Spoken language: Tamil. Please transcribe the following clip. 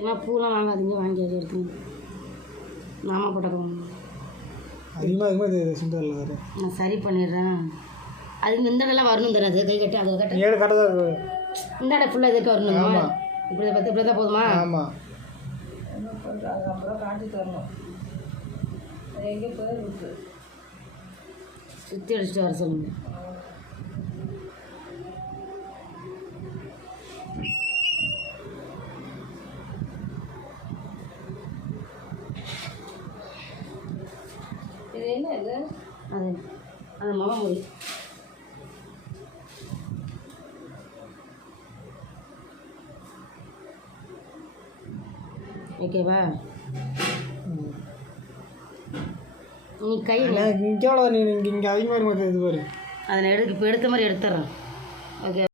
ஏன்னா பூலாம் வாங்காதீங்க, வாங்கி எடுத்துங்க. நாம போட்டோம் அதிகமாக இது சிம்பிள் வேறு. நான் சரி பண்ணிடுறேன். அது இந்த இடம்லாம் வரணும் தானே, அது கை கட்டி அதை கட்ட ஏழு கட்டை தான் இந்த இடம் ஃபுல்லாக இதுக்கு வரணுமா? ஆமாம். இப்படி தான் போதுமா? ஆமாம். என்ன பண்ணுறாங்க அப்புறம் காட்டி தரணும். எங்கே போயிருக்கு சுற்றி அடிச்சுட்டு வர சொல்லுங்கள். இது என்ன இது? அது அது முகமொழி. ஓகேவா? நீ கை இங்கே எவ்வளோ நீ இங்கே அதிகமாக இது பாரு. அதை நான் இப்போ எடுத்த மாதிரி எடுத்துட்றேன். ஓகே.